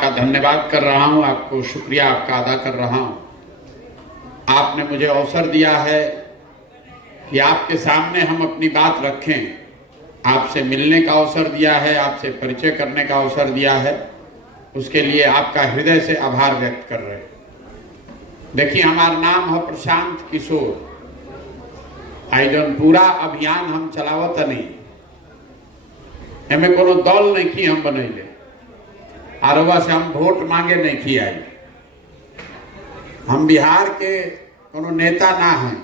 का धन्यवाद कर रहा हूं, आपको शुक्रिया आपका अदा कर रहा हूं। आपने मुझे अवसर दिया है कि आपके सामने हम अपनी बात रखें, आपसे मिलने का अवसर दिया है, आपसे परिचय करने का अवसर दिया है, उसके लिए आपका हृदय से आभार व्यक्त कर रहे हैं। देखिए, हमारा नाम है प्रशांत किशोर। आई जन पूरा अभियान हम चलावत नहीं, हमें कोनो दल नहीं की हम बनैले, आरवा से हम वोट मांगे नहीं की आई। हम बिहार के कोनो नेता ना हैं,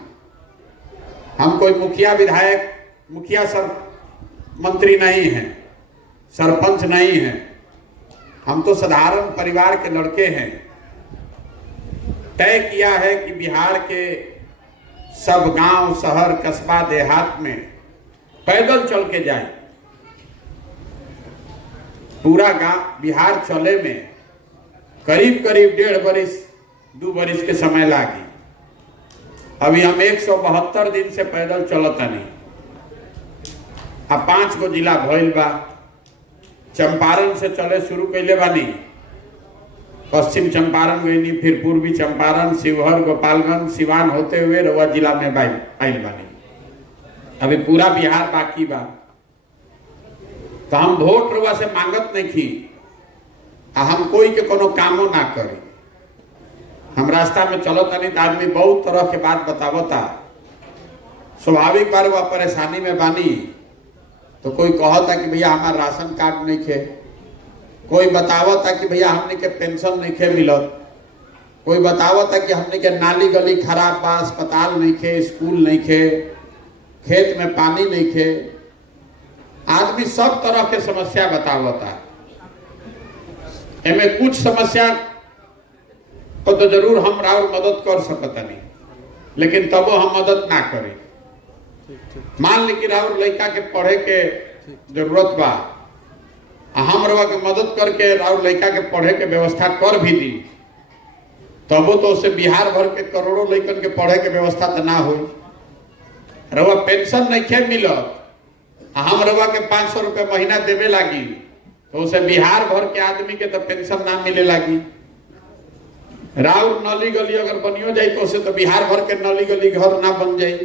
हम कोई मुखिया विधायक, मुखिया सर मंत्री नहीं हैं, सरपंच नहीं हैं, हम तो साधारण परिवार के लड़के हैं। तय किया है कि बिहार के सब गांव, शहर, कस्बा, देहात में पैदल चल के जाए। पूरा गांव बिहार चले में करीब करीब 1.5 बरिस 2 बरिस के समय लागी। अभी हम 172 दिन से पैदल चलतनी। अब 5 गो जिला भइल बा। चंपारण से चले शुरू कैले बानी, पश्चिम चंपारण गईनी, फिर पूर्वी चंपारण, शिवहर, गोपालगंज, सिवान होते हुए रउआ जिला में आइल बानी। अभी पूरा बिहार बाकी बा। तो हम वोट रउआ से मांगत नहीं की, हम कोई के कोनो कामो ना करी। हम रास्ता में चलो तनी तो आदमी बहुत तरह के बात बतावता। स्वाभाविक बार वह परेशानी में बानी तो कोई कहता कि भैया हमारा राशन कार्ड नहीं खे, कोई बतावता कि भैया हमने के पेंशन नहीं खे मिलत, कोई बतावता कि हमने के नाली गली खराब बा, अस्पताल नहीं खे, स्कूल नहीं खे, खेत में पानी नहीं खे। आदमी सब तरह के समस्या बतावता। एमें कुछ समस्या को तो जरूर हम राउर मदद कर सकता नहीं, लेकिन तबो हम मदद ना करें। मान ली कि राउर लड़का के पढ़े के जरूरत बा, हम रवा के मदद करके राउर लड़का के पढ़े के व्यवस्था कर भी दी, तबो तो उससे बिहार भर के करोड़ों लड़कन के पढ़े के व्यवस्था तो ना हो। रवा पेंशन नहीं खे मिलत, हम रवा के 500 रुपये महीना देवे लागी, तो उसे बिहार भर के आदमी के तो पेंशन ना मिले लागी। राउर नली गली अगर बनियो जाए तो उसे तो बिहार भर के नली गली घर ना बन जाए।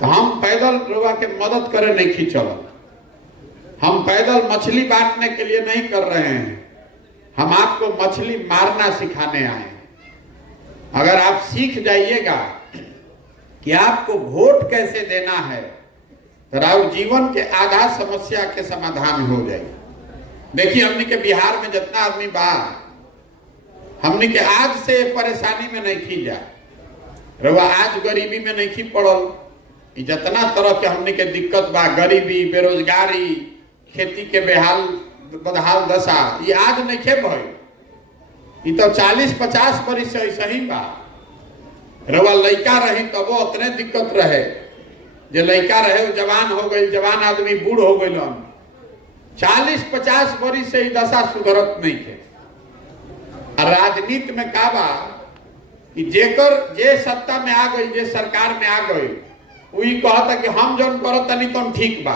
तो हम पैदल रवा के मदद करे नहीं की चलत। हम पैदल मछली बांटने के लिए नहीं कर रहे हैं, हम आपको मछली मारना सिखाने आए। अगर आप सीख जाइएगा कि आपको वोट कैसे देना है, तो राउर जीवन के आधा समस्या के समाधान हो जाएगी। देखिए, हमने के बिहार में जितना आदमी बा, हमने के आज से परेशानी में नहीं की जा रवा, आज गरीबी में नहीं की पड़ल। जितना तरह के हमने के दिक्कत बा, गरीबी, बेरोजगारी, खेती के बदहाल दशा, ये आज नहीं खे भई, ये तो 40-50 बरिस से ऐसा ही बा। रवा लड़का रही तब वो उतने दिक्कत रहे, जो लड़का रहे वो जवान हो गई, जवान आदमी बूढ़ हो गई। 40-50 बरिस से दशा सुधरत नहीं थे। राजनीति में का बा कि जेकर जे सत्ता में आ गई, जे सरकार में आ गई, वही कहता कि हम जौन करत नहीं तो ठीक बा,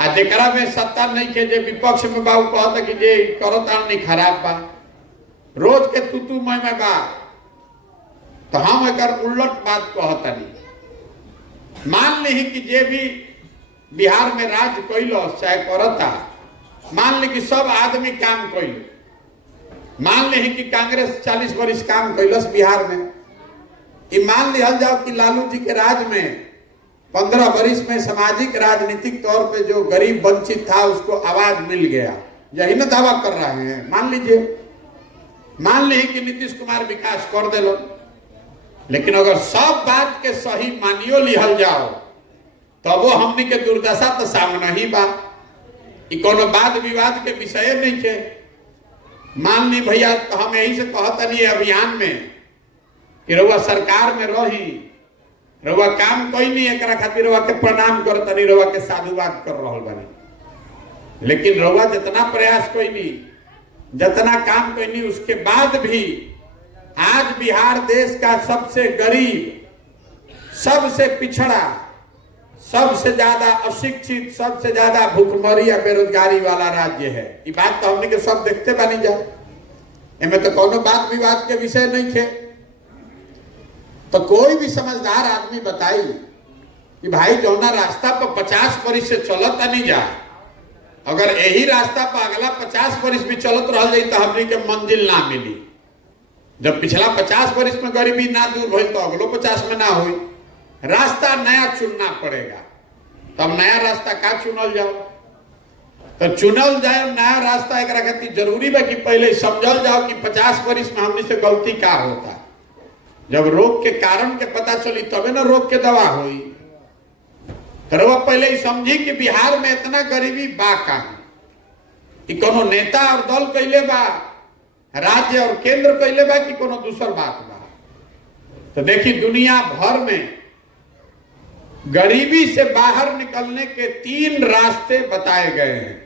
आ जेकरा में सत्ता नहीं के, जे विपक्ष में बा, कहता कि जे करत नहीं खराब बा। रोज के तू मैं बा। तो हम एक उलट बात कहता नहीं। मान ली कि जे भी बिहार में राज कैलस चाहे करता, मान ली कि सब आदमी काम कैल, मान ली कि कांग्रेस 40 बरिस काम कैलस बिहार में, मान लिया जाओ कि लालू जी के राज में 15 बरिस में सामाजिक राजनीतिक तौर पे जो गरीब वंचित था उसको आवाज मिल गया, यही ना दावा कर रहे हैं। मान लीजिए, मान ली कि नीतीश कुमार विकास कर दिलो, लेकिन अगर सब बात के सही मानियो लिहल जाओ तो वो हमनी के दुर्दशा तो सामने ही बा। कोनो वाद विवाद के विषय नहीं के। मान ली भैया, तो हम यही से कहता नहीं अभियान में कि रउआ सरकार में रही, रउआ काम कोई नहीं, एक खातिर रउआ के प्रणाम करता नहीं, रउआ के साधुवाद कर रहा बानी। लेकिन रउआ जितना प्रयास कोई नहीं, जितना काम कोई नहीं, उसके बाद भी आज बिहार देश का सबसे गरीब, सबसे पिछड़ा, सबसे ज्यादा अशिक्षित, सबसे ज्यादा भूखमरी या बेरोजगारी वाला राज्य है। ये बात तो हमने के सब देखते बानी जा, इनमें तो कोनो बात विवाद के विषय नहीं थे। तो कोई भी समझदार आदमी बताई कि भाई जौना रास्ता पर 50 वर्ष से चलता नहीं जा, अगर यही रास्ता पर अगला 50 वर्ष भी चलत रह जाए तो हमने के मंजिल ना मिली। जब पिछला 50 वर्ष में गरीबी ना दूर हुई तो अगलो 50 में ना हुई। रास्ता नया चुनना पड़ेगा। तब नया रास्ता का चुनल जाओ, तो चुनल जाए नया रास्ता। एक खातिर जरूरी है कि पहले समझल जाओ कि 50 वर्ष में हमने से गलती का होता। जब रोग के कारण के पता चली तबे ना रोग के दवा हुई। तो वो पहले ही समझी कि बिहार में इतना गरीबी बा का कि कोनो नेता और दल कैले बा, राज्य और केंद्र कैले बा कि कोनो दूसर बात बा। तो देखिए दुनिया भर में गरीबी से बाहर निकलने के 3 रास्ते बताए गए हैं।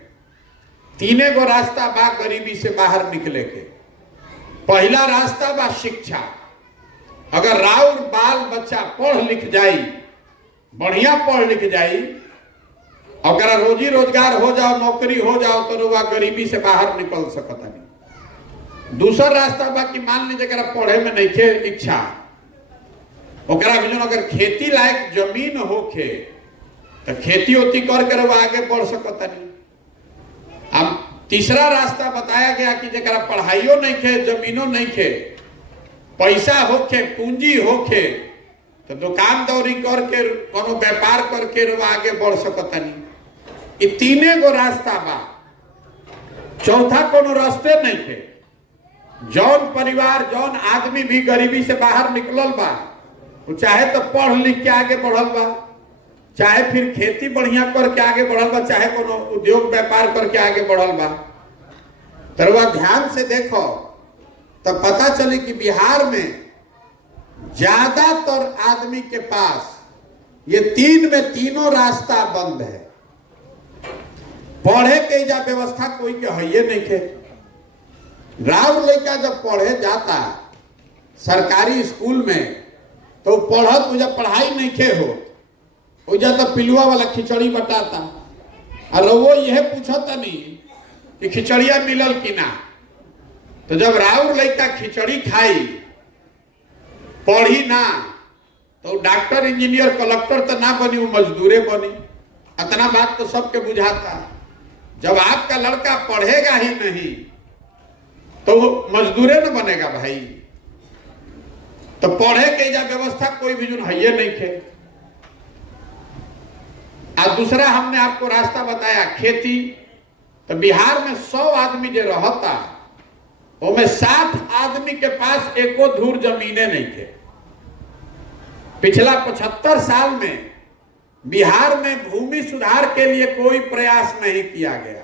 तीने गो रास्ता बा गरीबी से बाहर निकले के। पहला रास्ता बा शिक्षा। अगर राउर बाल बच्चा पढ़ लिख जाई, बढ़िया पढ़ लिख जाई, अगर रोजी रोजगार हो जाओ, नौकरी हो जाओ, तो वह गरीबी से बाहर निकल सकता नहीं। दूसरा रास्ता बा कि मान लीजिए अगर पढ़े में नहीं थे इच्छा, ओकरा भी अगर खेती लायक जमीन होखे तो खेती होती कर वह आगे बढ़ सकता नहीं। अब तीसरा रास्ता बताया गया कि जरा पढ़ाइयो नहीं खे, जमीनो नहीं खे, पैसा होखे, पूंजी होखे, तो दुकान दौरी करके कोनो व्यापार करके वह आगे बढ़ सकता नहीं। ये तीने गो रास्ता बा, चौथा कोनो रास्ते नहीं थे। जौन परिवार, जौन आदमी भी गरीबी से बाहर निकलल बा, वो चाहे तो पढ़ लिख के आगे बढ़ल बा, चाहे फिर खेती बढ़िया करके आगे बढ़ल बा, चाहे कोनो उद्योग व्यापार करके आगे बढ़ल बा। तो वह ध्यान से देखो तो पता चले कि बिहार में ज्यादातर आदमी के पास ये 3 में तीनों रास्ता बंद है। पढ़े के जा व्यवस्था कोई के है नहीं थे। राव लड़का जब पढ़े जाता सरकारी स्कूल में तो पढ़त मुझे पढ़ाई नहीं खे हो, उजा तो पिलुआ वाला खिचड़ी बटाता और वो यह पूछता नहीं कि खिचड़िया मिलल कि ना। तो जब राउर लड़का खिचड़ी खाई, पढ़ी ना, तो डॉक्टर, इंजीनियर, कलेक्टर तो ना बनी, वो मजदूरे बनी। इतना बात तो सबके बुझाता। जब आपका लड़का पढ़ेगा ही नहीं तो वो मजदूरे न बनेगा भाई। तो पढ़े के जा व्यवस्था कोई भी जो है नहीं थे। आज दूसरा हमने आपको रास्ता बताया खेती। तो बिहार में 100 आदमी जो रहता, उनमें 60 आदमी के पास एको धूर जमीने नहीं थे। पिछला 75 साल में बिहार में भूमि सुधार के लिए कोई प्रयास नहीं किया गया।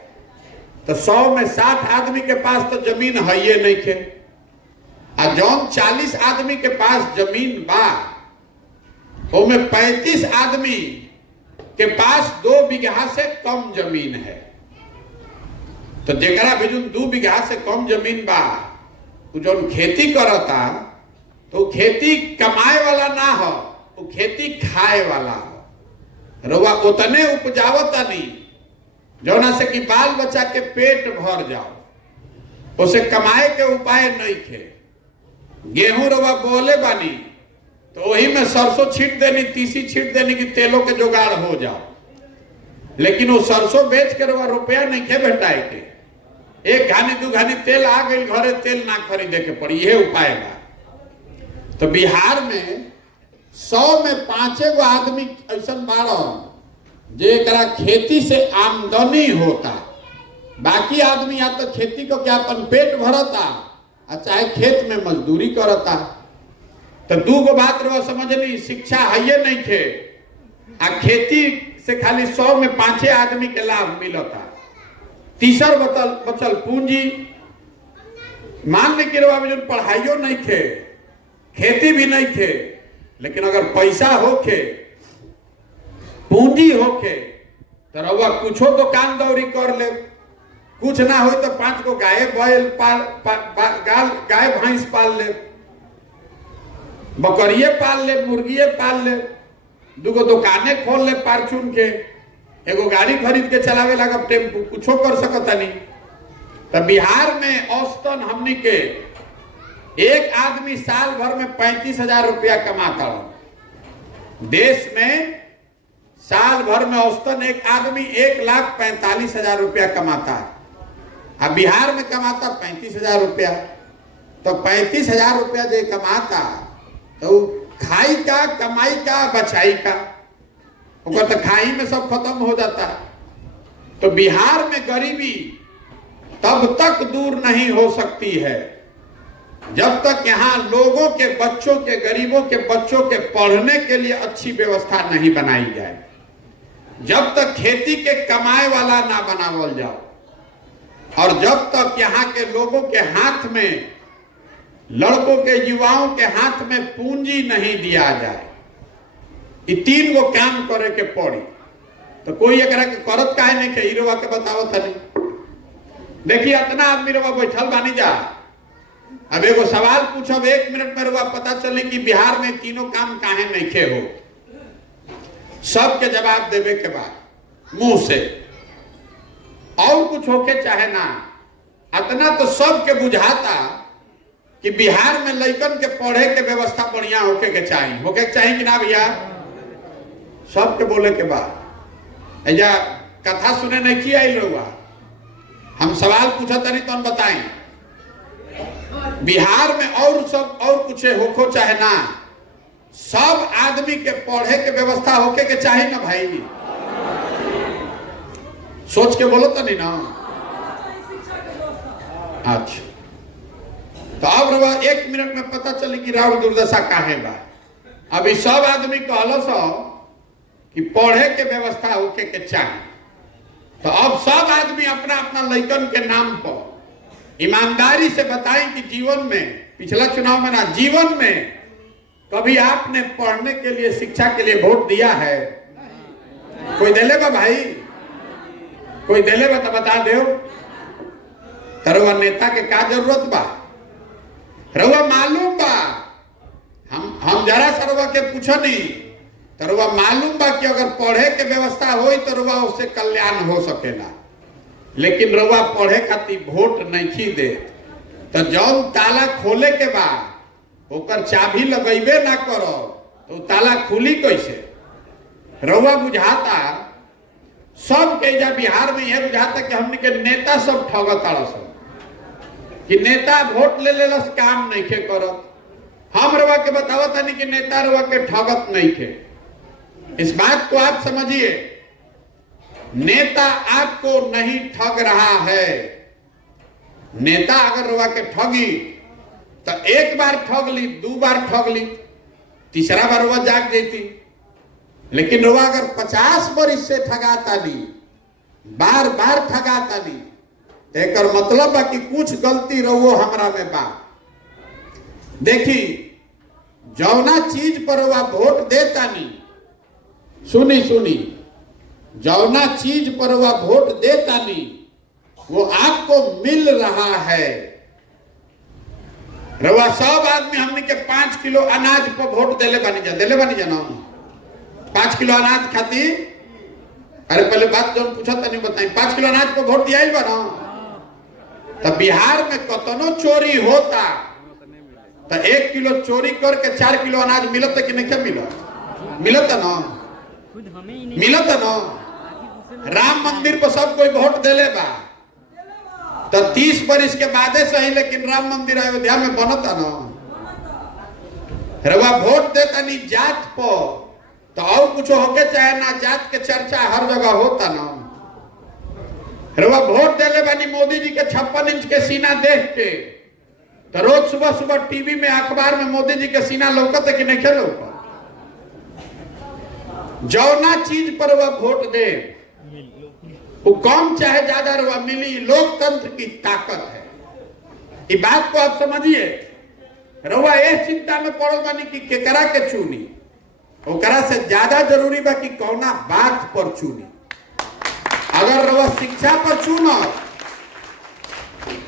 तो 100 में 60 आदमी के पास तो जमीन है ये नहीं थे। और जौन 40 आदमी के पास जमीन बा, उनमें 35 आदमी के पास 2 बीघा से कम जमीन है। तो जेकरा भी 2 बीघा से कम जमीन बा, जो खेती करता, तो खेती कमाए वाला ना हो, वो खेती खाए वाला हो। रउआ उतने उपजावता नहीं जौना से कि बाल बच्चा के पेट भर जाओ, उसे कमाए के उपाय नहीं थे। गेहूं रउआ बोले बानी तो वही में सरसों छीट देनी, तीसी छीट देनी कि तेलों के जुगाड़ हो जाओ। लेकिन वो सरसों बेच के रउआ रुपया नहीं खे भेटाए के। 1 घानी 2 घानी तेल आ गई घरे, तेल ना खरीदे के पड़ी, ये उपाय बा। तो बिहार में 100 में 5 गो आदमी ऐसा बाड़न जेकरा खेती से आमदनी होता। बाकी आदमी या तो खेती को क्या अपन पेट भरता, चाहे खेत में मजदूरी करता। तो 2 गो बात रहो समझनी, शिक्षा है ये नहीं थे, आ खेती से खाली 100 में 5 आदमी के लाभ मिलता। तीसर बचल पूंजी। मान ली कि पढ़ाइयो नहीं थे, खेती भी नहीं थे, लेकिन अगर पैसा होके, पूंजी होके, तो रउआ कुछो दुकान दौरी कर ले। कुछ ना हो तो 5 गो गाय बैल गाय भैंस पाल ले, बकरिए पाल ले, मुर्गिए पाल ले। दुगो दुकाने खोल ले फार्चून के, एगो गाड़ी खरीद के चलावे लगा, टेम्पू, कुछो कर सकता नहीं। तो बिहार में औसतन हमनी के एक आदमी साल भर में 35,000 रुपया कमाता है। देश में साल भर में औसतन एक आदमी 1,45,000 रुपया कमाता है, अब बिहार में कमाता 35,000 रुपया। तो 35,000 रुपया जो कमाता तो खाई का, कमाई का, बचाई का, तो खाई में सब खत्म हो जाता। तो बिहार में गरीबी तब तक दूर नहीं हो सकती है जब तक यहाँ लोगों के बच्चों के, गरीबों के बच्चों के पढ़ने के लिए अच्छी व्यवस्था नहीं बनाई जाए, जब तक खेती के कमाए वाला ना बनावल जाओ, और जब तक यहाँ के लोगों के हाथ में, लड़कों के, युवाओं के हाथ में पूंजी नहीं दिया जाए। ये 3 गो काम करे के पड़ी। तो कोई एकरा के करत काहे नहीं के, इरवा के बताओ तनी। देखिए इतना आदमी रवा बैठल बानी जा, अब एगो सवाल पूछब 1 मिनट में रवा पता चले कि बिहार में तीनों काम काहे नहीं खे हो। सबके जवाब देवे के बाद मुंह से, और कुछ होके चाहे ना, इतना तो सबके बुझाता कि बिहार में लड़कन के पढ़े के व्यवस्था बढ़िया होके के चाहिए कि ना भैया। सबके बोले के बाद ऐजा कथा सुने नहीं किया रहुआ, हम सवाल पूछा तनी तो हम बताएं। बिहार में और सब और कुछ होखो चाहे ना, सब आदमी के पढ़े के व्यवस्था होके के चाहिए ना भाई। सोच के बोलो तो नहीं ना। अच्छा, तो अब रवा 1 मिनट में पता चले कि राहुल दुर्दशा काहे बा। अभी सब आदमी कहलो सो कि पढ़े के व्यवस्था होके के चाहिए, तो अब सब आदमी अपना अपना लड़कन के नाम पर ईमानदारी से बताएं कि जीवन में, पिछला चुनाव में ना, जीवन में कभी आपने पढ़ने के लिए, शिक्षा के लिए वोट दिया है? कोई दे लेगा भाई? कोई दे लेगा तो बता दो। तरवा नेता के का जरूरत बा? रउआ मालूम बा, हम जरा सा रउआ के पूछनी, तो रउआ मालूम बा कि अगर पढ़े के व्यवस्था होई तो रउआ उससे कल्याण हो सकेला। लेकिन रउआ पढ़े खातिर वोट नहीं दे, तो जौन ताला खोले के बाद ओकर चाबी लगेबे ना करो तो ताला खुली कैसे? रउआ बुझाता सब के जा बिहार में यह बुझाता कि हमने के नेता सब ठगता सब, कि नेता वोट ले लेलस, काम नहीं के करत। हम रवा के बतावत नहीं कि नेता रवा के ठगत नहीं के। इस बात को आप समझिए, नेता आपको नहीं ठग रहा है। नेता अगर रवा के ठगी तो 1 बार ठग ली, 2 बार ठग ली, 3रा बार रवा जाग देती। लेकिन रवा अगर 50 बरिस से ठगाता ली, बार बार ठगाता ली, एकर मतलब है कि कुछ गलती रहो हमरा में बा। देखी, जौना चीज पर वह वोट देता नहीं, सुनी, जौना चीज पर वह वोट देता नहीं, वो आपको मिल रहा है। रवा सब आदमी हमने के 5 किलो अनाज पर वोट देले बानी जा ना। 5 किलो अनाज खाती, अरे पहले बात जो पूछा था नहीं बताई, 5 किलो अनाज पर वोट दिया बा ना। तो बिहार में कतनो चोरी होता तो 1 किलो चोरी करके 4 किलो अनाज मिलता कि नहीं? क्या मिलता ना, मिलता ना। राम मंदिर पर सब कोई वोट देले बा, तो 30 बरिस के बादे सही, लेकिन राम मंदिर अयोध्या में बनता ना। रवा वोट देता नहीं जात पर, तो और कुछ होके चाहे ना, जात के चर्चा हर जगह होता ना। रवा वोट देले बानी मोदी जी के 56 इंच के सीना देख के, तो रोज सुबह सुबह टीवी में, अखबार में मोदी जी के सीना लौकत है कि नहीं खे लौकत? जौना चीज पर वह वोट दे, वो कम चाहे ज्यादा रवा मिली, लोकतंत्र की ताकत है। इस बात को आप समझिए। रवा ये चिंता में पड़ल बानी कि केकरा के चुनी, ओकरा से ज्यादा जरूरी बा कि कौना बात पर चुनी। अगर रवा शिक्षा पर चुनब,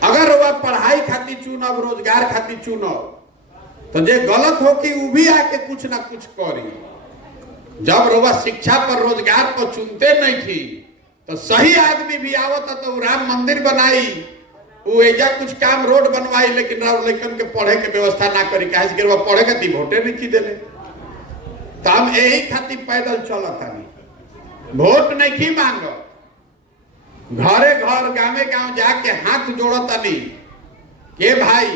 अगर रवा पढ़ाई खातिर चुनब, रोजगार खातिर चुनब, तो जे गलत हो कि वो भी आके कुछ ना कुछ करी। जब रउआ शिक्षा पर रोजगार को चुनते नहीं थी तो सही आदमी भी आवता तो राम मंदिर बनाई, वो एजा कुछ काम रोड बनवाई, लेकिन लड़कन के पढ़े के व्यवस्था ना करी, कहे कि पढ़े के वोटे नहीं की दिले। तो हम यही खातिर पैदल चलता, वोट नहीं की मांगो, घरे घर गाँवे गाँव जाके हाथ जोड़तनी के भाई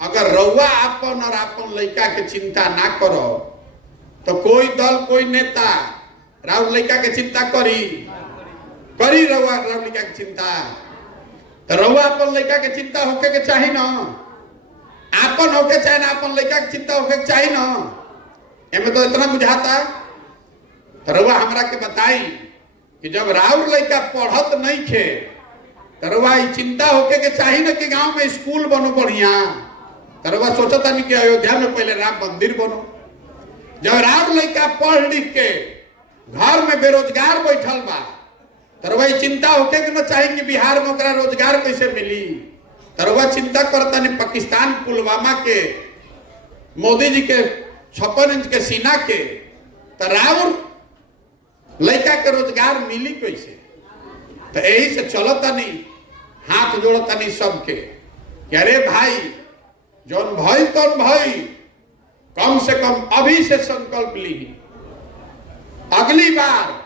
अगर रउआ आपन और आपन लड़का के चिंता ना करो तो कोई दल कोई नेता राउर लड़का के चिंता करी रउआ राउर लड़का के चिंता, तो रउआ अपन लड़का के चिंता होके के चाही ना, आपन होके चाहे ना अपन लड़का के चिंता होके के चाही ना। एमे तो इतना बुझाता। तो रउआ हमरा के बताई कि जब राउर लड़का पढ़त नहीं थे तो रउआ चिंता होके के चाही ना कि गांव में स्कूल बनो बढ़िया, तो रउआ सोचता नहीं कि अयोध्या में पहले राम मंदिर बनो। जब राउर लड़का पढ़ लिख के घर में बेरोजगार बैठल बा तो रउआ चिंता होके के ना चाही कि बिहार में ओकरा रोजगार कैसे मिली, तो रउआ चिंता करता नहीं पाकिस्तान पुलवामा के मोदी जी के 56 इंच के सीना के, तो राउर लड़का के रोजगार मिली कैसे। तो यही से चलता नहीं, हाथ जोड़ता नहीं सबके कि अरे भाई जौन भाई कौन भाई, कम से कम अभी से संकल्प ली, अगली बार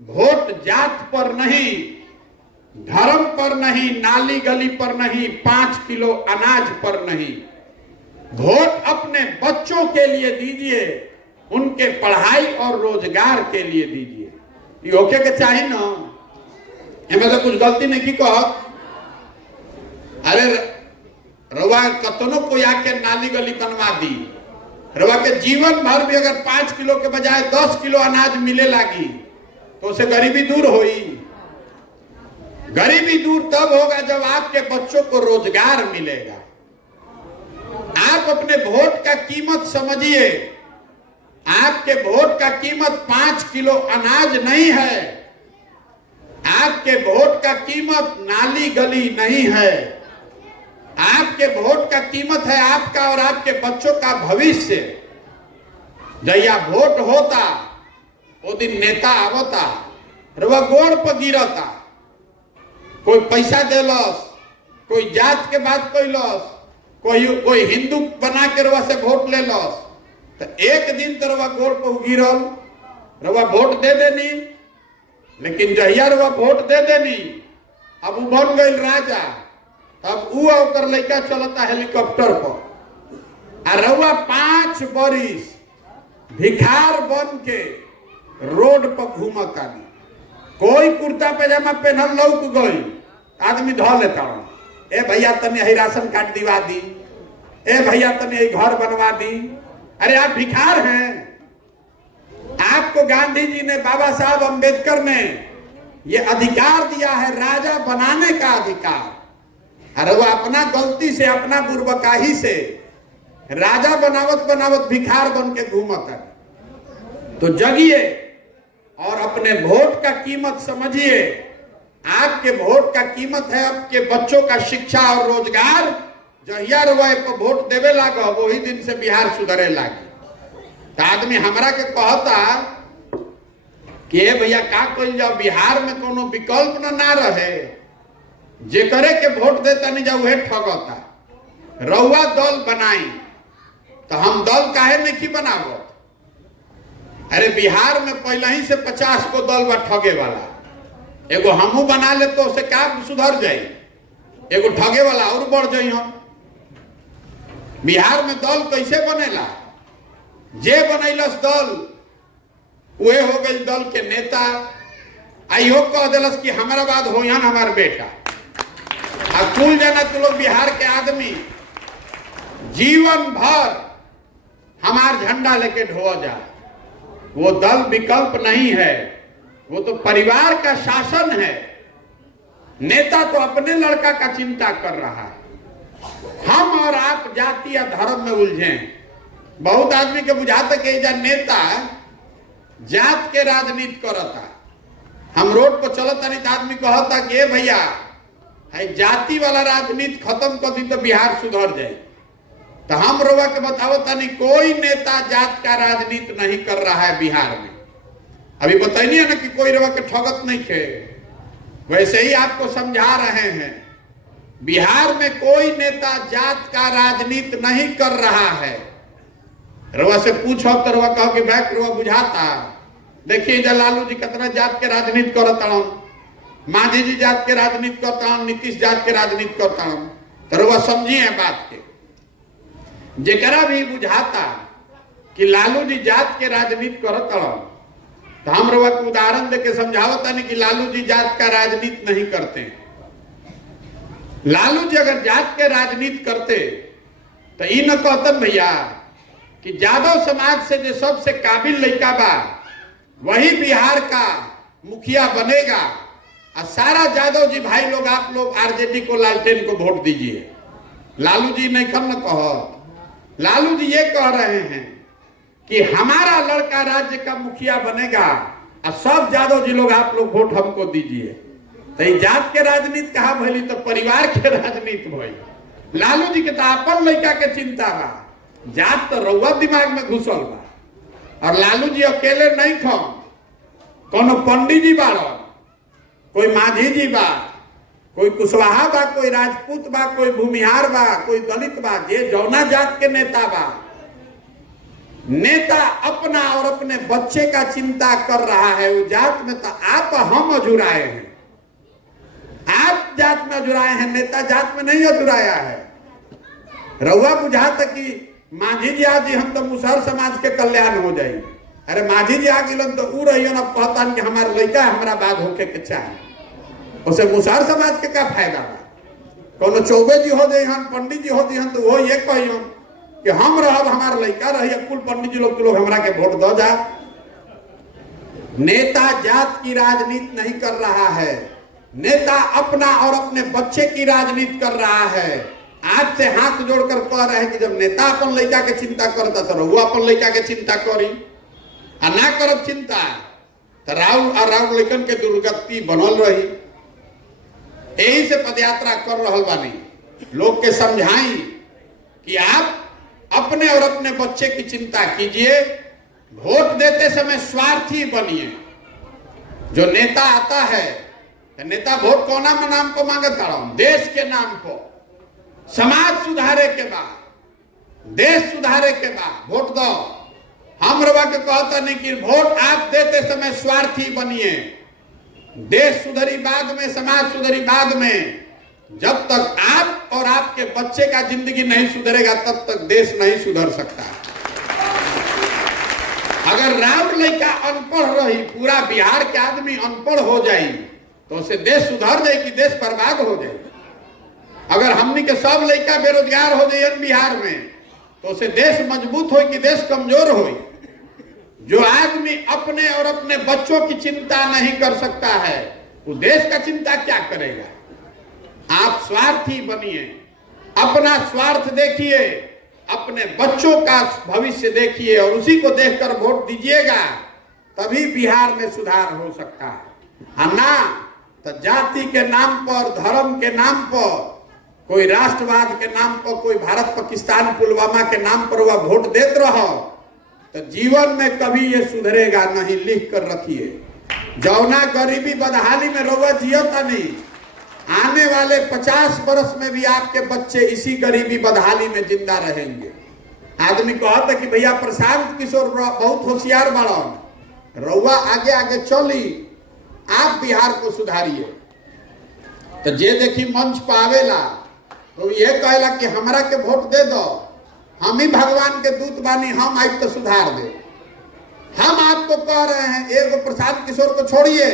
वोट जात पर नहीं, धर्म पर नहीं, नाली गली पर नहीं, 5 किलो अनाज पर नहीं, वोट अपने बच्चों के लिए दीजिए, उनके पढ़ाई और रोजगार के लिए दीजिए। ये ओके के चाहिए ना, इनमें तो कुछ गलती नहीं की कह। अरे रउआ कतनों को आके नाली गली बनवा दी, रउआ के जीवन भर भी अगर 5 किलो के बजाय 10 किलो अनाज मिले लगी तो उसे गरीबी दूर होई। गरीबी दूर तब होगा जब आपके बच्चों को रोजगार मिलेगा। आप अपने वोट का कीमत समझिए, आपके वोट का कीमत 5 किलो अनाज नहीं है, आपके वोट का कीमत नाली गली नहीं है, आपके वोट का कीमत है आपका और आपके बच्चों का भविष्य। जया वोट होता वो दिन नेता आवता, रउआ गोड़ पर गिरता, कोई पैसा देलस, कोई जात के बात कैलस, कोई हिंदू बना के रउआ से वोट ले लस, तो एक दिन तो रउआ गोड़ पर गिरल, रउआ वोट दे देनी। लेकिन जहिया रउआ वोट दे देनी, अब वो बन गई राजा, अब वो ओकर लड़का चलता हेलीकॉप्टर पर, और रउआ 5 बरिस भिखार बन के रोड पर घूमता नहीं। कोई कुर्ता पैजामा पहनल लौक गई, आदमी धो लेता, ए भैया तने यही राशन कार्ड दिवा दी, ए भैया तने यही घर बनवा दी। अरे आप भिखार हैं, आपको गांधी जी ने, बाबा साहब अंबेडकर ने ये अधिकार दिया है राजा बनाने का अधिकार, अरे वो अपना गलती से, अपना बुर्बकाही से राजा बनावत बनावत भिखार बन के घूमता। तो जगिए और अपने वोट का कीमत समझिए। आपके वोट का कीमत है आपके बच्चों का शिक्षा और रोजगार। जहिया रुआ पर वोट देवे लागो वही दिन से बिहार सुधरे लागे। तो आदमी हमरा के कहता कि भैया का कल जाओ, बिहार में कोनो विकल्प ना रहे, जे करे के वोट देता नहीं जाओ ठगता। रउआ दल बनाई तो हम दल काहे में की बनावो। अरे बिहार में पहले ही से 50 को दल बा ठगे वाला, एगो हमू बना ले तो उसे क्या सुधर जाये, एगो ठगे वाला और बढ़ जाये। हम बिहार में दल कैसे बनेला, जे बनैलस दल वे हो गई दल के नेता। आइयो कह दिलस कि हमारा बाद हो यहाँ हमार बेटा। अब कुल जाना तो लोग बिहार के आदमी जीवन भर हमार झंडा लेके ढो जा। वो दल विकल्प नहीं है, वो तो परिवार का शासन है। नेता तो अपने लड़का का चिंता कर रहा है। हम और आप जाति या धर्म में उलझे। बहुत आदमी के बुझाता कि नेता जात के राजनीति करता। हम रोड पर चलता नहीं तो आदमी कहता कि भैया जाति वाला राजनीति खत्म कर दी तो बिहार सुधर जाए। तो हम रोवा के बताओ तानी कोई नेता जात का राजनीति नहीं कर रहा है बिहार में। अभी बताइए ना कि कोई रोवा के ठगत नहीं थे, वैसे ही आपको समझा रहे हैं। बिहार में कोई नेता जात का राजनीति नहीं कर रहा है। रवा से पूछो तो रवा कहो कि भाई रवा बुझाता। देखिए इधर लालू जी कितना जात के राजनीति करता हूं, मांझी जी जात के राजनीति करता हूं, नीतीश जात के राजनीति करता हूं। तो रवा समझिए बात के, जेकरा भी बुझाता कि लालू जी जात के राजनीति करता हूं, तो हम रवा को उदाहरण देके समझावता नहीं कि लालू जी जात का राजनीति नहीं करते। लालू जी अगर जात के राजनीति करते तो ई न कहतन भैया कि यादव समाज से जो सबसे काबिल लड़का बा वही बिहार का मुखिया बनेगा, और सारा यादव जी भाई लोग आप लोग आरजेडी को, लालटेन को वोट दीजिए। लालू जी नहीं कम न कहो, लालू जी ये कह रहे हैं कि हमारा लड़का राज्य का मुखिया बनेगा और सब यादव जी लोग आप लोग वोट हमको दीजिए। तो जात के राजनीति कहा भली, तो परिवार के राजनीति भई। लालू जी के तो अपन लड़का के चिंता बा, जात तो रउआ दिमाग में घुसल बा। और लालू जी अकेले नहीं खो, कोनो पंडित जी बाड़ो, कोई मांझी जी बा, कोई कुशवाहा बा, कोई राजपूत बा, कोई भूमिहार बा, कोई दलित बा, जे जौना जात के नेता बा। नेता अपना और अपने बच्चे का चिंता कर रहा है। वो जात में तो आप हम अजुराए हैं, आप जात में अजुराए हैं, नेता जात में नहीं अजुराया है। रउआ बुझाता कि मांझी जी आज हम तो मुसहर समाज के कल्याण हो जाए। अरे मांझी जी आ गिलन तो ऊ रही ना कहता कि हमारा लड़का हमारा बात होके के चाहे, उसे मुसहर समाज के क्या फायदा बा। कोनो चौबे जी हो दे हन, पंडित जी हो दे हन, तो वो ये कहियो कि हम रहब, हमारा लड़का रही, कुल पंडित जी लोग हमरा के वोट दो जा। नेता जात की राजनीति नहीं कर रहा है, नेता अपना और अपने बच्चे की राजनीति कर रहा है। आज से हाथ जोड़कर कह रहे हैं कि जब नेता अपन लड़का के चिंता करता तो रहुआ अपन लड़का के चिंता करी, और ना करब चिंता तो राउर लड़कन के दुर्गति बनल रही। यही से पदयात्रा कर रहल बानी, लोग के समझाई कि आप अपने और अपने बच्चे की चिंता कीजिए, वोट देते समय स्वार्थी बनिए। जो नेता आता है तो नेता वोट कोना में नाम को मांगता हूं, देश के नाम को, समाज सुधारे के बाद, देश सुधारे के बाद वोट दो। हम रवा के कहता नहीं कि वोट आप देते समय स्वार्थी बनिए। देश सुधरी बाद में, समाज सुधरी बाद में। जब तक आप और आपके बच्चे का जिंदगी नहीं सुधरेगा तब तक देश नहीं सुधर सकता। अगर राउर लड़का अनपढ़ रही, पूरा बिहार के आदमी अनपढ़ हो जाए तो उसे देश सुधर जाए कि देश बर्बाद हो जाए। अगर हमनी के सब लड़का बेरोजगार हो जाए बिहार में तो उसे देश मजबूत हो कि देश कमजोर हो। जो आदमी अपने और अपने बच्चों की चिंता नहीं कर सकता है वो देश का चिंता क्या करेगा। आप स्वार्थी बनिए, अपना स्वार्थ देखिए, अपने बच्चों का भविष्य देखिए और उसी को देखकर वोट दीजिएगा, तभी बिहार में सुधार हो सकता है। हाँ ना तो जाति के नाम पर, धर्म के नाम पर, कोई राष्ट्रवाद के नाम पर, कोई भारत पाकिस्तान पुलवामा के नाम पर वह वोट देते रहो तो जीवन में कभी ये सुधरेगा नहीं। लिख कर रखिए, जौना गरीबी बदहाली में रोवा जियता नहीं, आने वाले 50 वर्ष में भी आपके बच्चे इसी गरीबी बदहाली में जिंदा रहेंगे। आदमी कहता कि भैया प्रशांत किशोर बहुत होशियार बड़न, रउआ आगे आगे चली, आप बिहार को सुधारिए। तो जे देखी मंच पावेला तो ये कहला कि हमरा के वोट दे दो, हम ही भगवान के दूत बानी, हम आज तो सुधार दे। हम आपको कह रहे हैं एक प्रशांत किशोर को छोड़िए,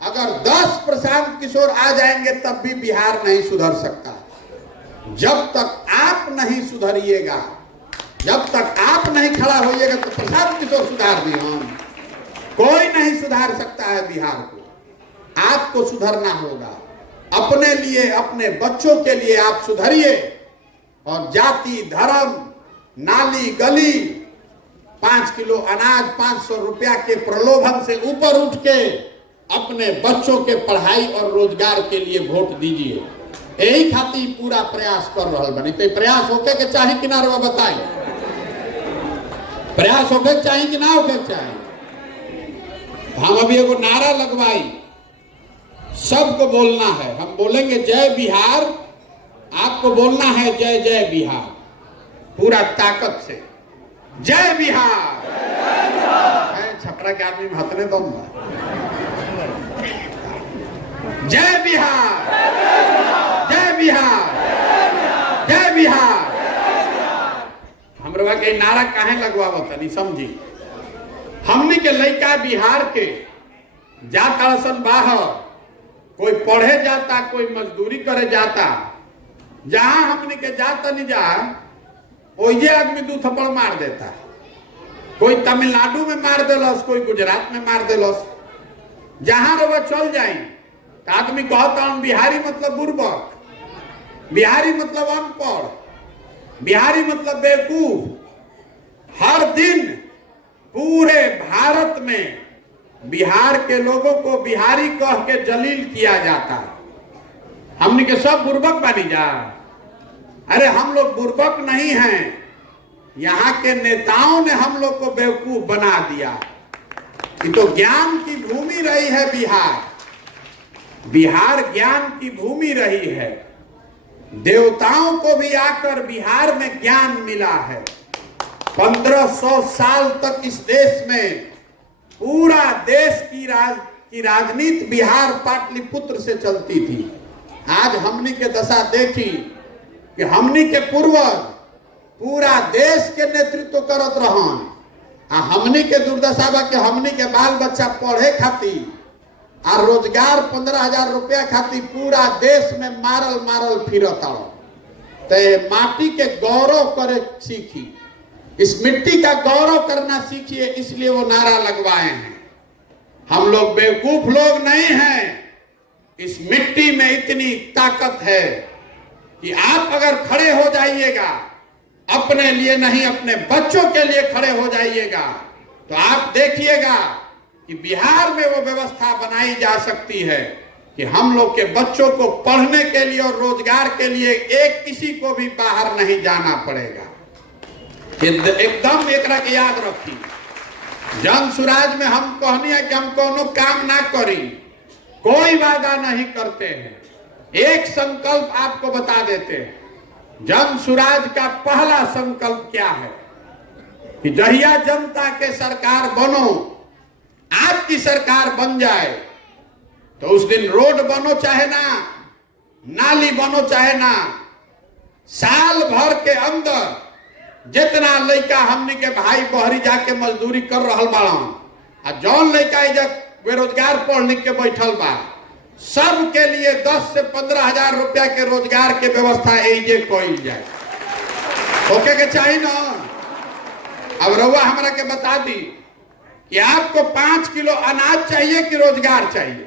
अगर 10 प्रशांत किशोर आ जाएंगे तब भी बिहार नहीं सुधर सकता। जब तक आप नहीं सुधरिएगा, जब तक आप नहीं खड़ा होइएगा तो प्रशांत किशोर सुधार दी, हम कोई नहीं सुधार सकता है बिहार को। आपको सुधरना होगा, अपने लिए, अपने बच्चों के लिए आप सुधरिए। और जाति, धर्म, नाली गली, 5 किलो अनाज, 500 रुपया के प्रलोभन से ऊपर उठ के अपने बच्चों के पढ़ाई और रोजगार के लिए वोट दीजिए। यही खातिर पूरा प्रयास कर रहा बनी। तो प्रयास होके के चाहे कि ना रवा बताई, प्रयास होके के चाहे कि ना होके के चाहे। हम अभी एगो नारा लगवाई, सबको बोलना है। हम बोलेंगे जय बिहार, आपको बोलना है जय जय बिहार, पूरा ताकत से जय बिहार। छपरा के आदमी में हथने दो, जय बिहार, जय बिहार, जय बिहार। हमरा के नारा काहे लगवावत नहीं समझी। हमने के लड़का बिहार के जाता सन बाहर, कोई पढ़े जाता, कोई मजदूरी करे जाता। जहां हमने के जाता नहीं जा, ओइजे आदमी 2 थप्पड़ मार देता। कोई तमिलनाडु में मार देलस, कोई गुजरात में मार देलस। जहां रवा चल जाई तो आदमी कहता हूं बिहारी मतलब बुर्बक, बिहारी मतलब अनपढ़, बिहारी मतलब बेवकूफ। हर दिन पूरे भारत में बिहार के लोगों को बिहारी कह के जलील किया जाता है। हमने के सब बुर्बक बनी जा। अरे हम लोग बुर्बक नहीं हैं, यहाँ के नेताओं ने हम लोग को बेवकूफ बना दिया। ये तो ज्ञान की भूमि रही है बिहार, बिहार ज्ञान की भूमि रही है। देवताओं को भी आकर बिहार में ज्ञान मिला है। 1500 साल तक इस देश में पूरा देश की राजनीति बिहार पाटलिपुत्र से चलती थी। आज हमनी के दशा देखी कि हमनी के पूर्वज पूरा देश के नेतृत्व करत रहन, आ हमनी के दुर्दशा बा कि हमनी के बाल बच्चा पढ़े खातिर आ रोजगार 15,000 रुपया खातिर पूरा देश में मारल मारल फिरत आओ। तो माटी के गौरव करे सीखी, इस मिट्टी का गौरव करना सीखिए, इसलिए वो नारा लगवाए हैं। हम लोग बेवकूफ लोग नहीं हैं। इस मिट्टी में इतनी ताकत है कि आप अगर खड़े हो जाइएगा, अपने लिए नहीं अपने बच्चों के लिए खड़े हो जाइएगा, तो आप देखिएगा कि बिहार में वो व्यवस्था बनाई जा सकती है कि हम लोग के बच्चों को पढ़ने के लिए और रोजगार के लिए एक किसी को भी बाहर नहीं जाना पड़ेगा। एकदम एकरा के याद रखी। जन सुराज में हम कहनी है कि हम कोनो काम ना करी, कोई वादा नहीं करते हैं। एक संकल्प आपको बता देते हैं। जन सुराज का पहला संकल्प क्या है कि जहिया जनता के सरकार बनो, आपकी सरकार बन जाए, तो उस दिन रोड बनो चाहे ना, नाली बनो चाहे ना, साल भर के अंदर जितना लड़का हमने के भाई बहरी जाके मजदूरी कर रहा बाड़न, आ जौन लड़का बेरोजगार पढ़ लिख के बैठल बा, सब के लिए 10 से 15,000 रुपया के रोजगार के व्यवस्था एजे कइल जाए। ओके के चाहिए ना। अब रउआ हमरा के बता दी कि आपको 5 किलो अनाज चाहिए कि रोजगार चाहिए।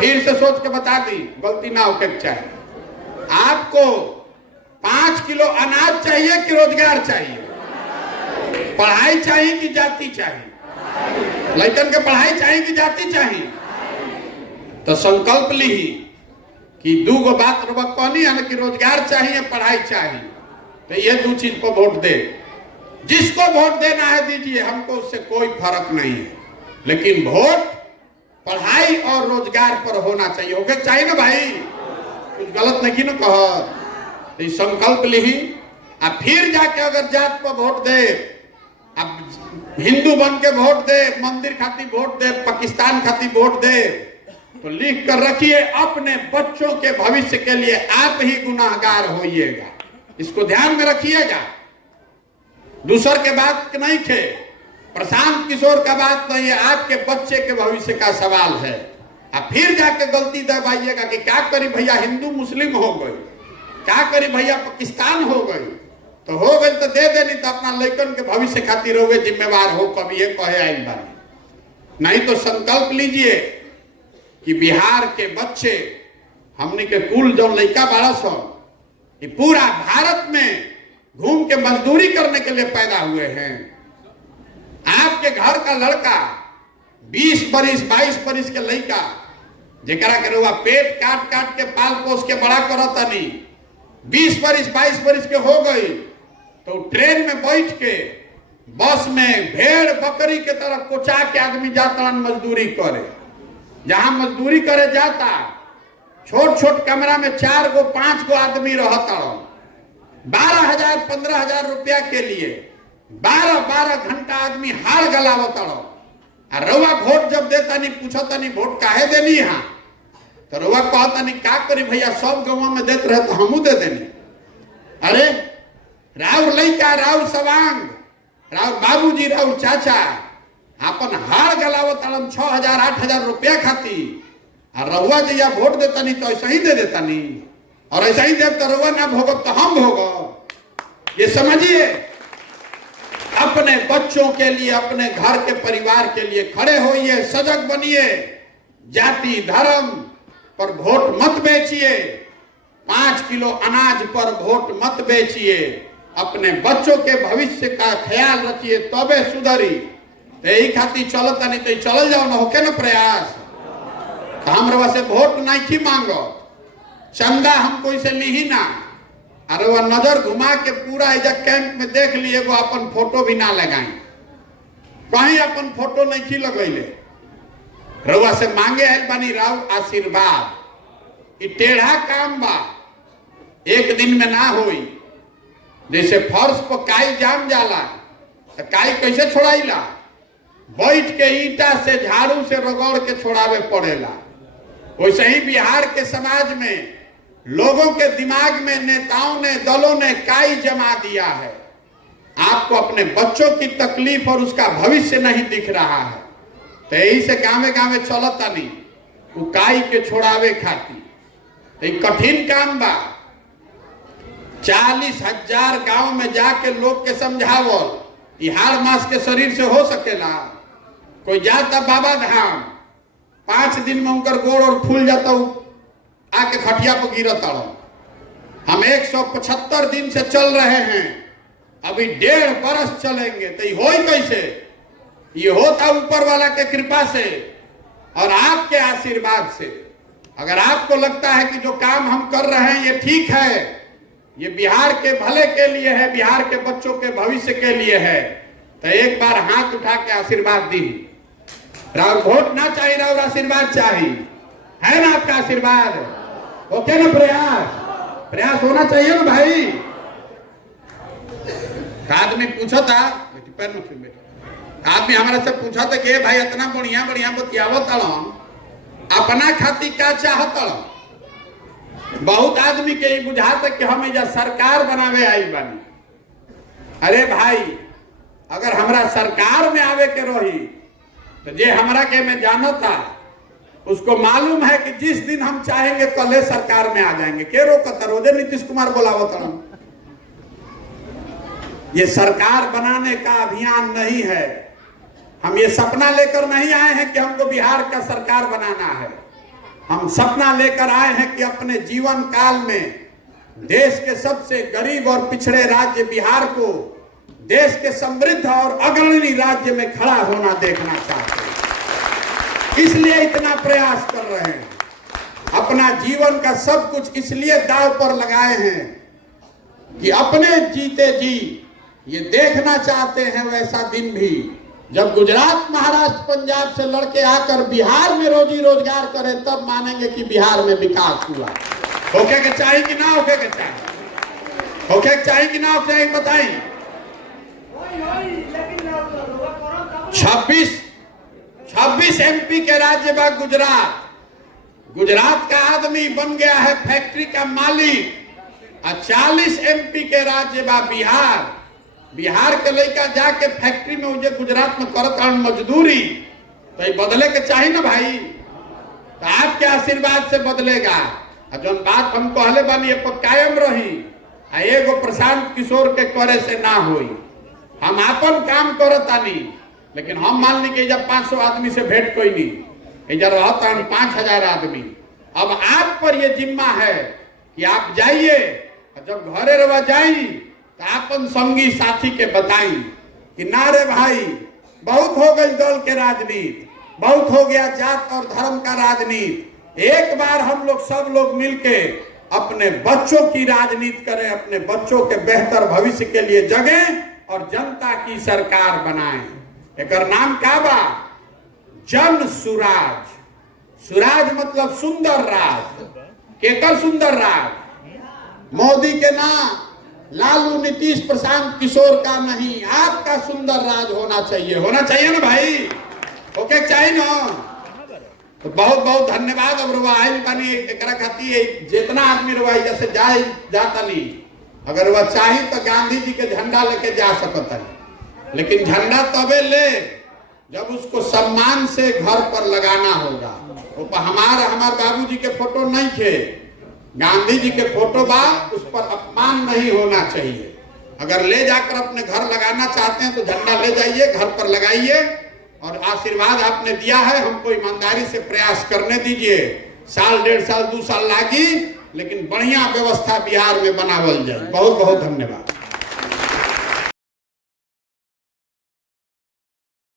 फिर से सोच के बता दी, गलती ना होके चाहिए। आपको 5 किलो अनाज चाहिए कि रोजगार चाहिए? पढ़ाई चाहिए कि जाति चाहिए? लड़कन के पढ़ाई चाहिए कि जाति चाहिए? तो संकल्प ली कि 2 बात कहनी है कि रोजगार चाहिए, पढ़ाई चाहिए। तो ये 2 चीज को वोट दे। जिसको वोट देना है दीजिए, हमको उससे कोई फर्क नहीं है, लेकिन वोट पढ़ाई और रोजगार पर होना चाहिए। ओके चाहिए ना भाई, कुछ गलत नहीं ना कह। तो संकल्प ली, अब फिर जाके अगर जात पर वोट दे, अब हिंदू बन के वोट दे, मंदिर खातिर वोट दे, पाकिस्तान खातिर वोट दे, तो लिख कर रखिए अपने बच्चों के भविष्य के लिए आप ही गुनाहगार होइएगा। इसको ध्यान में रखिएगा। दूसर के बात नहीं थे, प्रशांत किशोर का बात नहीं है, आपके बच्चे के भविष्य का सवाल है। अब फिर जाके गलती दबाइएगा कि क्या करी भैया हिंदू मुस्लिम हो गई, क्या करी भैया पाकिस्तान हो गई। तो हो गई तो दे देनी, तो अपना लड़कन के भविष्य खातिर हो गए जिम्मेवार हो, कभी ये कहे आई बानी। नहीं तो संकल्प लीजिए कि बिहार के बच्चे हमने के कुल जो लड़का 1200 पूरा भारत में घूम के मजदूरी करने के लिए पैदा हुए हैं। आपके घर का लड़का 20 बरिस 22 बरिस के लड़का जेकरा के रउआ पेट काट काट के पाल पोस के बड़ा करतनी 20 बरिस 22 बरिस के हो गई, तो ट्रेन में बैठ के बस में भेड़ बकरी के तरह कोचा के आदमी जाता मजदूरी करे। जहां मजदूरी करे जाता छोट छोट कमरा में 4 गो 5 गो आदमी रहता, 12,000 15,000 रुपया के लिए 12-12 घंटा आदमी हार गलावता। और रउआ वोट जब देता नहीं पूछता नहीं वोट काहे देनी है, तो रउआ कहता नहीं का करी भैया सब गाँव में देते रहे तो हमू दे देनी। अरे राउर लइका राउर सवांग राउर बाबूजी राउर चाचा अपन हार गलावत 6,000 8,000 रुपया खाती, और रउआ जैया वोट देता नहीं तो ऐसा ही दे देता नहीं, और ऐसा ही देव तो रउआ ना भोगो तो हम भोगो। ये समझिए, अपने बच्चों के लिए अपने घर के परिवार के लिए खड़े होइए, सजग बनिए। जाति धर्म पर वोट मत बेचिए, 5 किलो अनाज पर वोट मत बेचिए, अपने बच्चों के भविष्य का ख्याल रखिए, तबे सुधरी। तो यही खातिर चलता नहीं तो चल जाओ ना होके ना प्रयास। हम रवा से वोट नहीं मांगो, चंदा हम कोई से ली ही ना, अरे वह नजर घुमा के पूरा इधर कैंप में देख लिए वो अपन फोटो भी ना लगाई, कहीं अपन फोटो नहीं लगैले। रउआ से मांगे आयल बानी राव आशीर्वाद। इ टेढ़ा काम बा, एक दिन में ना होई। जैसे फर्श पर काई जाम जाला तो काई कैसे छोड़ाइला, बैठ के ईटा से झाड़ू से रगड़ के छोड़ावे पड़ेला। वैसे ही बिहार के समाज में लोगों के दिमाग में नेताओं ने दलों ने काई जमा दिया है। आपको अपने बच्चों की तकलीफ और उसका भविष्य नहीं दिख रहा है, तो यही से गाँव गाँव चलता नहीं वो काई के छोड़ावे खाती। तो कठिन काम बा, 40,000 गांव में जाके लोग के समझावल हार मास के शरीर से हो सकेला। कोई जाता बाबा धाम 5 दिन में उनकर गोड़ और फूल जाता, आके खटिया पर गिरता। हम 175 दिन से चल रहे हैं, अभी 1.5 बरस चलेंगे, तो ये हो कैसे? ये होता ऊपर वाला के कृपा से और आपके आशीर्वाद से। अगर आपको लगता है कि जो काम हम कर रहे हैं ये ठीक है, ये बिहार के भले के लिए है, बिहार के बच्चों के भविष्य के लिए है, तो एक बार हाथ उठा के आशीर्वाद दी। राउर वोट ना चाहिए, राउर आशीर्वाद चाहिए, है ना? आपका आशीर्वाद ओके ना? प्रयास होना चाहिए ना भाई। आदमी पूछा था, आदमी हमारे से पूछा था कि भाई इतना बढ़िया बढ़िया बतियावत अपना खातिर क्या चाहत? बहुत आदमी के ये बुझाता कि हम एजा सरकार बनावे आई बानी। अरे भाई, अगर हमरा सरकार में आवे के रही तो जे हमरा के में जानता उसको मालूम है कि जिस दिन हम चाहेंगे कल सरकार में आ जाएंगे। के रोकता? रोजे नीतीश कुमार बोलावत। ये सरकार बनाने का अभियान नहीं है। हम ये सपना लेकर नहीं आए हैं कि हमको बिहार का सरकार बनाना है। हम सपना लेकर आए हैं कि अपने जीवन काल में देश के सबसे गरीब और पिछड़े राज्य बिहार को देश के समृद्ध और अग्रणी राज्य में खड़ा होना देखना चाहते हैं। इसलिए इतना प्रयास कर रहे हैं, अपना जीवन का सब कुछ इसलिए दांव पर लगाए हैं कि अपने जीते जी ये देखना चाहते हैं वैसा दिन भी जब गुजरात महाराष्ट्र पंजाब से लड़के आकर बिहार में रोजी रोजगार करें, तब मानेंगे कि बिहार में विकास हुआ। होके के चाहिए कि ना होके के चाहिए? होके के चाहिए कि ना होके चाहिए? बताइए। 26 एमपी के राज्य बा गुजरात। गुजरात का आदमी बन गया है फैक्ट्री का मालिक। और 40 एमपी के राज्य बा बिहार। बिहार के लड़का जाके फैक्ट्री में मुझे गुजरात में करत मजदूरी, तो ये बदले के चाहिए ना भाई। तो आपके आशीर्वाद से बदलेगा। और जो बात हम कहले बानी ये कायम रही, एगो प्रशांत किशोर के करे से ना होई। हम अपन काम करतानी, लेकिन हम मान ली कि जब 500 आदमी से भेंट कोई नहीं, इधर रहता 5,000 आदमी। अब आप पर यह जिम्मा है कि आप जाइए, जब घरे रवा जाई तो अपन संगी साथी के बताई कि ना रे भाई, बहुत हो गई दल के राजनीति, बहुत हो गया जात और धर्म का राजनीति, एक बार हम लोग सब लोग मिलके अपने बच्चों की राजनीति करें, अपने बच्चों के बेहतर भविष्य के लिए जगें और जनता की सरकार बनाएं। एक नाम क्या बा? जन सुराज। सुराज मतलब सुंदर राज। केकर सुंदर राज? मोदी के ना, लालू नीतीश प्रशांत किशोर का नहीं, आपका सुंदर राज होना चाहिए। होना चाहिए ना भाई? ओके चाहिए ना? तो बहुत बहुत धन्यवाद। अब रुआइल बनी एकरा खाती जितना आदमी रुआई जैसे जाए जाता नहीं, अगर वह चाहे तो गांधी जी के झंडा लेके जा सकता है, लेकिन झंडा तबे ले जब उसको सम्मान से घर पर लगाना होगा। हमार बाबूजी के फोटो नहीं थे, गांधी जी के फोटो बा, उस पर अपमान नहीं होना चाहिए। अगर ले जाकर अपने घर लगाना चाहते हैं तो झंडा ले जाइए, घर पर लगाइए और आशीर्वाद आपने दिया है, हमको ईमानदारी से प्रयास करने दीजिए। साल 1.5 साल 2 साल लागी, लेकिन बढ़िया व्यवस्था बिहार में बनावल जाए। बहुत बहुत धन्यवाद।